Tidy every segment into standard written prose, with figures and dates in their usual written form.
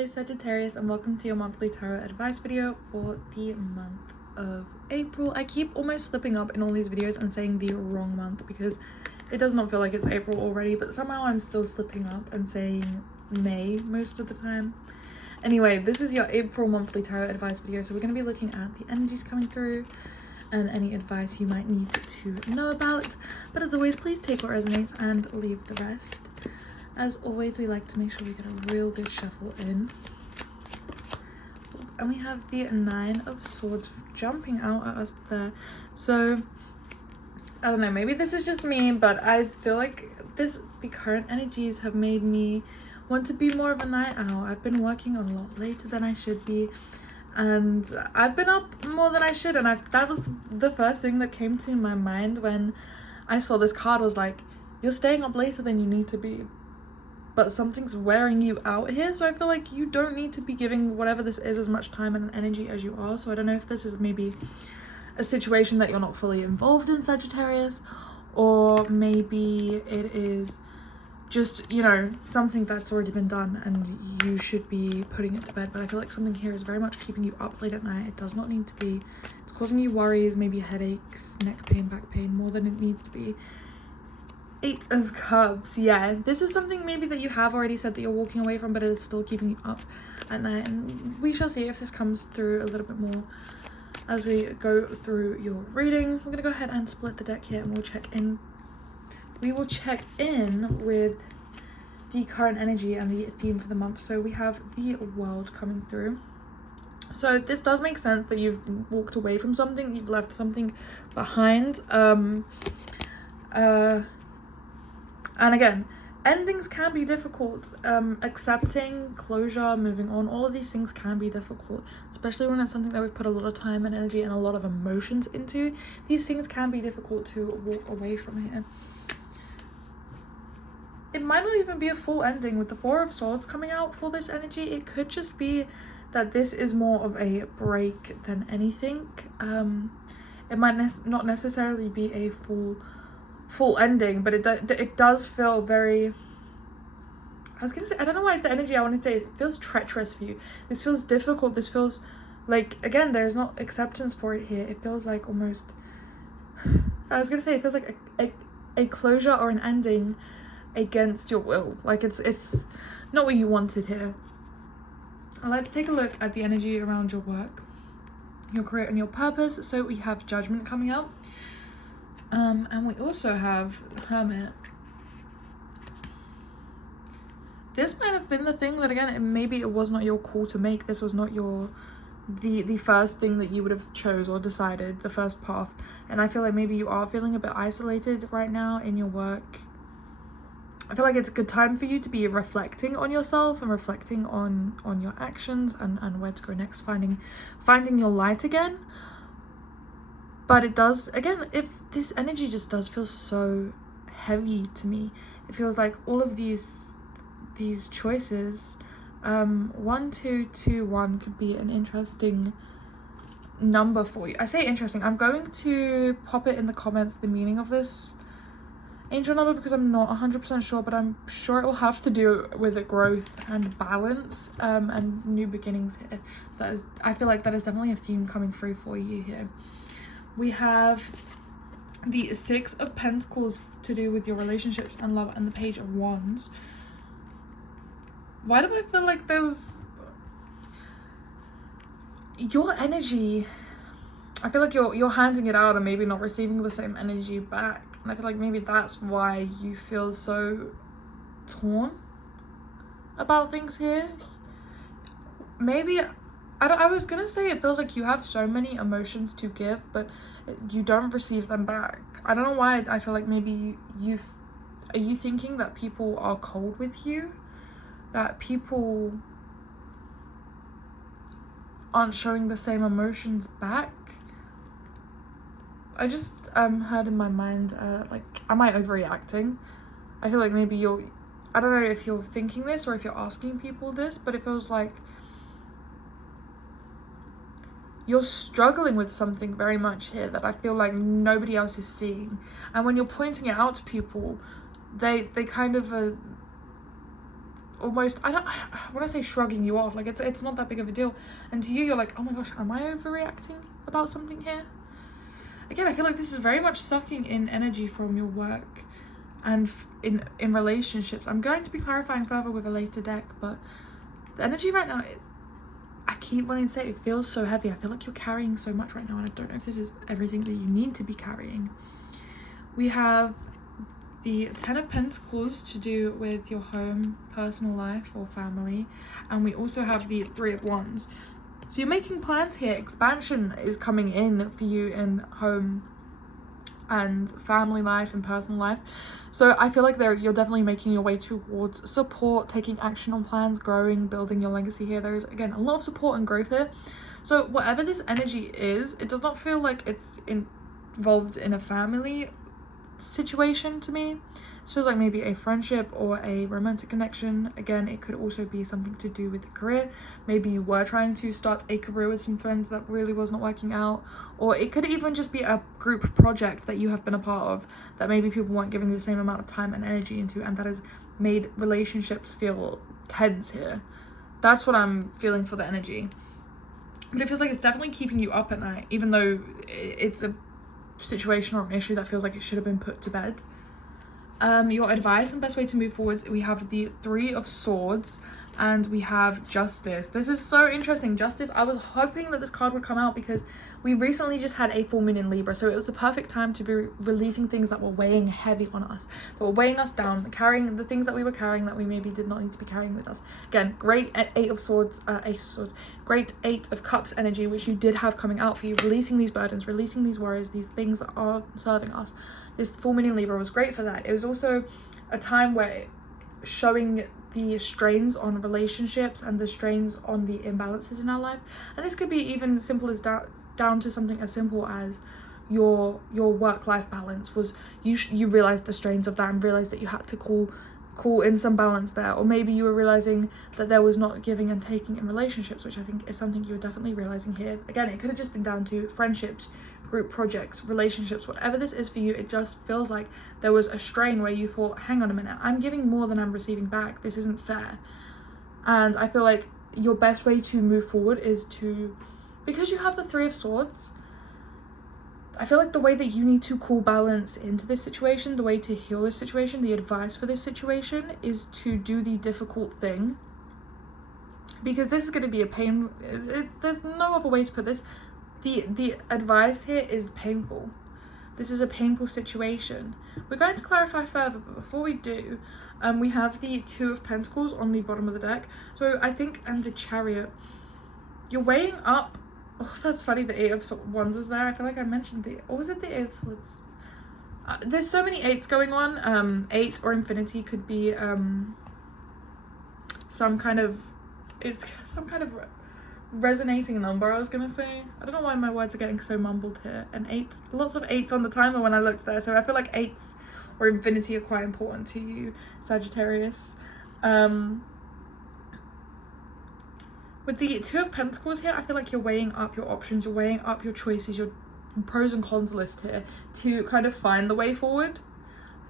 Hello Sagittarius, and welcome to your monthly tarot advice video for the month of April. I keep almost slipping up in all these videos and saying the wrong month because it does not feel like it's April already, but somehow I'm still slipping up and saying May most of the time. Anyway, this is your April monthly tarot advice video, so we're going to be looking at the energies coming through and any advice you might need to know about. But as always, please take what resonates and leave the rest. As always, we like to make sure we get a real good shuffle in. And we have the Nine of Swords jumping out at us there. So, I don't know, maybe this is just me, but I feel like the current energies have made me want to be more of a night owl. I've been working a lot later than I should be. And I've been up more than I should. And that was the first thing that came to my mind when I saw this card, was like, you're staying up later than you need to be. But something's wearing you out here, so I feel like you don't need to be giving whatever this is as much time and energy as you are. So I don't know if this is maybe a situation that you're not fully involved in, Sagittarius, or maybe it is just, you know, something that's already been done and you should be putting it to bed. But I feel like something here is very much keeping you up late at night. It does not need to be. It's causing you worries, maybe headaches, neck pain, back pain, more than it needs to be. Eight of Cups. Yeah, this is something maybe that you have already said that you're walking away from, but it is still keeping you up at night. And we shall see if this comes through a little bit more as we go through your reading. We're gonna go ahead and split the deck here and we'll check in. We will check in with the current energy and the theme for the month. So we have the World coming through. So this does make sense that you've walked away from something, you've left something behind. And again, endings can be difficult. Accepting, closure, moving on, all of these things can be difficult, especially when it's something that we've put a lot of time and energy and a lot of emotions into. These things can be difficult to walk away from here. It might not even be a full ending with the Four of Swords coming out for this energy. It could just be that this is more of a break than anything. It might not necessarily be a full ending, but it does feel very, I was gonna say, I don't know why the energy I want to say is, it feels treacherous for you. This feels difficult. This feels like, again, there's not acceptance for it here. It feels like almost, I was gonna say, it feels like a closure or an ending against your will. Like it's not what you wanted here. Let's take a look at the energy around your work, your career and your purpose. So we have Judgment coming out. And we also have Hermit. This might have been the thing that, again, maybe it was not your call to make. This was not the first thing that you would have chose or decided, the first path. And I feel like maybe you are feeling a bit isolated right now in your work. I feel like it's a good time for you to be reflecting on yourself and reflecting on your actions and where to go next, finding your light again. But it does, again, if this energy just does feel so heavy to me. It feels like all of these choices, 1 2 2 1 could be an interesting number for you. I say interesting, I'm going to pop it in the comments, the meaning of this angel number, because I'm not 100% sure, but I'm sure it will have to do with growth and balance, and new beginnings here. So I feel like that is definitely a theme coming through for you here. We have the Six of Pentacles to do with your relationships and love, and the Page of Wands. Why do I feel like your energy, I feel like you're handing it out and maybe not receiving the same energy back. And I feel like maybe that's why you feel so torn about things here. Maybe, I was gonna say it feels like you have so many emotions to give, but you don't receive them back. I don't know why. I feel like maybe are you thinking that people are cold with you? That people aren't showing the same emotions back? I just heard in my mind, like, am I overreacting? I feel like maybe I don't know if you're thinking this or if you're asking people this, but it feels like you're struggling with something very much here that I feel like nobody else is seeing. And when you're pointing it out to people, they kind of almost, I want to say shrugging you off, like it's not that big of a deal, and to you you're like, oh my gosh, am I overreacting about something here? Again, I feel like this is very much sucking in energy from your work and in relationships. I'm going to be clarifying further with a later deck, but the energy right now, I keep wanting to say it feels so heavy. I feel like you're carrying so much right now, and I don't know if this is everything that you need to be carrying. We have the 10 of Pentacles to do with your home, personal life, or family, and we also have the 3 of Wands. So you're making plans here. Expansion is coming in for you in home and family life and personal life. So I feel like you're definitely making your way towards support, taking action on plans, growing, building your legacy here. There's, again, a lot of support and growth here. So whatever this energy is, it does not feel like it's involved in a family situation to me. This feels like maybe a friendship or a romantic connection. Again, it could also be something to do with the career. Maybe you were trying to start a career with some friends that really was not working out, or it could even just be a group project that you have been a part of that maybe people weren't giving the same amount of time and energy into, and that has made relationships feel tense here. That's what I'm feeling for the energy. But it feels like it's definitely keeping you up at night, even though it's a situation or an issue that feels like it should have been put to bed. Your advice and best way to move forwards, we have the 3 of Swords and we have Justice. This is so interesting. Justice, I was hoping that this card would come out because we recently just had a full moon in Libra, so it was the perfect time to be releasing things that were weighing heavy on us, that were weighing us down, carrying the things that we were carrying that we maybe did not need to be carrying with us. Again, great Eight of Swords, great 8 of Cups energy, which you did have coming out for you, releasing these burdens, releasing these worries, these things that are serving us. This full moon in Libra was great for that. It was also a time where showing the strains on relationships and the strains on the imbalances in our life, and this could be even simple as down to something as simple as your work-life balance was you realized the strains of that and realized that you had to call in some balance there, or maybe you were realizing that there was not giving and taking in relationships, which I think is something you were definitely realizing here. Again, it could have just been down to friendships, group projects, relationships, whatever this is for you. It just feels like there was a strain where you thought, hang on a minute, I'm giving more than I'm receiving back, this isn't fair. And I feel like your best way to move forward is to, because you have the 3 of Swords, I feel like the way that you need to call balance into this situation, the way to heal this situation, the advice for this situation is to do the difficult thing, because this is going to be a pain. There's no other way to put this. The advice here is painful. This is a painful situation. We're going to clarify further, but before we do, we have the 2 of Pentacles on the bottom of the deck. So I think, and the Chariot, you're weighing up. Oh, that's funny, the 8 of Wands is there. I feel like I mentioned or was it the 8 of Swords? There's so many 8s going on. 8 or infinity could be some kind of resonating number, I was gonna say. I don't know why my words are getting so mumbled here. And 8s, lots of 8s on the timer when I looked there, so I feel like 8s or infinity are quite important to you, Sagittarius. With the 2 of Pentacles here, I feel like you're weighing up your options, you're weighing up your choices, your pros and cons list here to kind of find the way forward.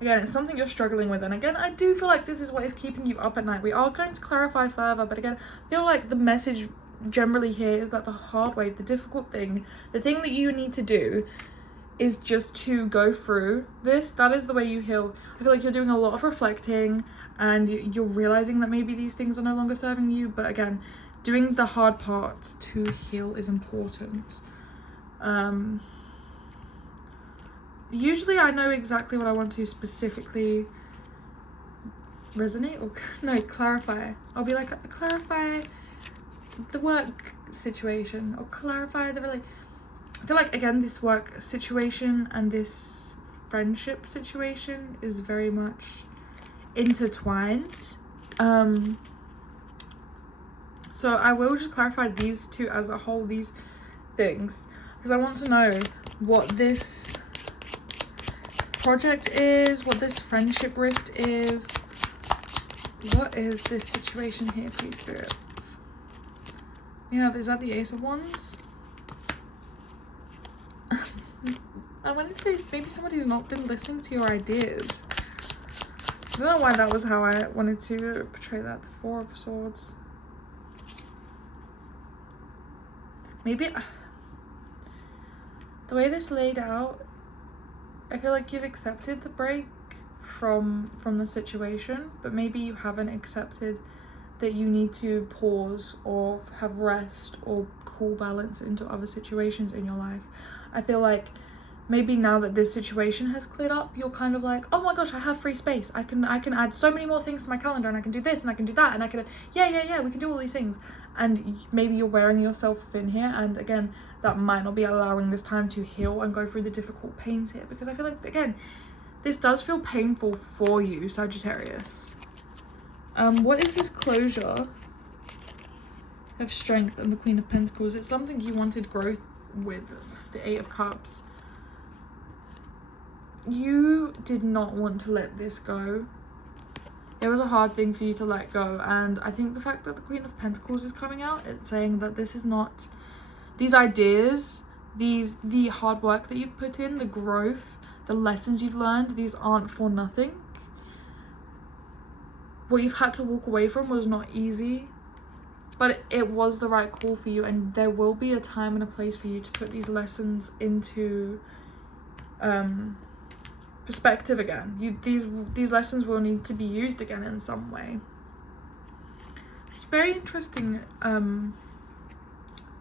Again, it's something you're struggling with, and again, I do feel like this is what is keeping you up at night. We are going to clarify further, but again, I feel like the message generally here is that the hard way, the difficult thing, the thing that you need to do is just to go through this. That is the way you heal. I feel like you're doing a lot of reflecting and you're realizing that maybe these things are no longer serving you, but again, doing the hard part to heal is important. Usually I know exactly what I want to specifically resonate or no, clarify. I'll be like, clarify the work situation or clarify the I feel like, again, this work situation and this friendship situation is very much intertwined. So I will just clarify these two as a whole, these things, because I want to know what this project is, what this friendship rift is. What is this situation here, please, Spirit? Yeah, is that the Ace of Wands? I wanted to say maybe somebody's not been listening to your ideas. don't know why that was how I wanted to portray that, the Four of Swords. Maybe the way this laid out, I feel like you've accepted the break from the situation, but maybe you haven't accepted that you need to pause or have rest or cool balance into other situations in your life. I feel like maybe now that this situation has cleared up, you're kind of like, oh my gosh, I have free space. I can add so many more things to my calendar, and I can do this and I can do that, and I can, yeah, we can do all these things. And maybe you're wearing yourself thin here, and again, that might not be allowing this time to heal and go through the difficult pains here, because I feel like, again, this does feel painful for you, Sagittarius. What is this closure of Strength and the Queen of Pentacles? It's something you wanted growth with, the Eight of Cups. You did not want to let this go. It was a hard thing for you to let go, and I think the fact that the Queen of Pentacles is coming out, it's saying that this is not, these ideas, the hard work that you've put in, the growth, the lessons you've learned, these aren't for nothing. What you've had to walk away from was not easy, but it was the right call for you, and there will be a time and a place for you to put these lessons into perspective again. These lessons will need to be used again in some way. It's very interesting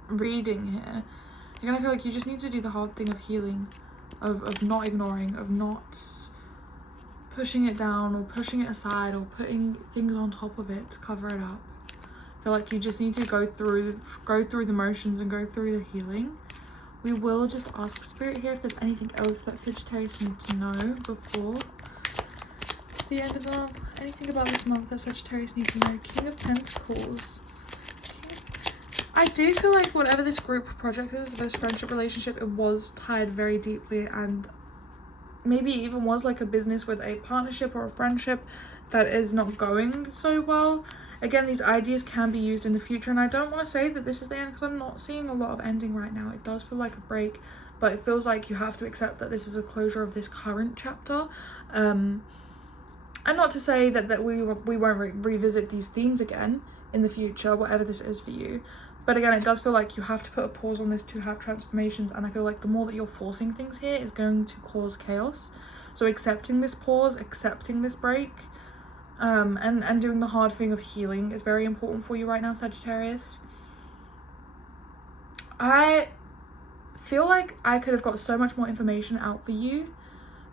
reading here. Again, I feel like you just need to do the hard thing of healing, of not ignoring, of not pushing it down or pushing it aside or putting things on top of it to cover it up. I feel like you just need to go through the motions and go through the healing. We will just ask Spirit here if there's anything else that Sagittarius needs to know before the end of the month. Anything about this month that Sagittarius needs to know. King of Pentacles. I do feel like whatever this group project is, this friendship relationship, it was tied very deeply, and maybe even was like a business with a partnership or a friendship that is not going so well. Again, these ideas can be used in the future, and I don't want to say that this is the end because I'm not seeing a lot of ending right now. It does feel like a break, but it feels like you have to accept that this is a closure of this current chapter. And not to say that we won't revisit these themes again in the future, whatever this is for you. But again, it does feel like you have to put a pause on this to have transformations, and I feel like the more that you're forcing things here is going to cause chaos. So accepting this pause, accepting this break, and doing the hard thing of healing is very important for you right now, Sagittarius. I feel like I could have got so much more information out for you,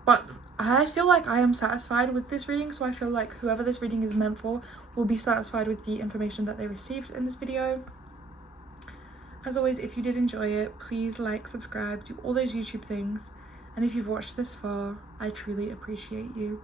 but I feel like I am satisfied with this reading, so I feel like whoever this reading is meant for will be satisfied with the information that they received in this video. As always, if you did enjoy it, please like, subscribe, do all those YouTube things, and if you've watched this far, I truly appreciate you.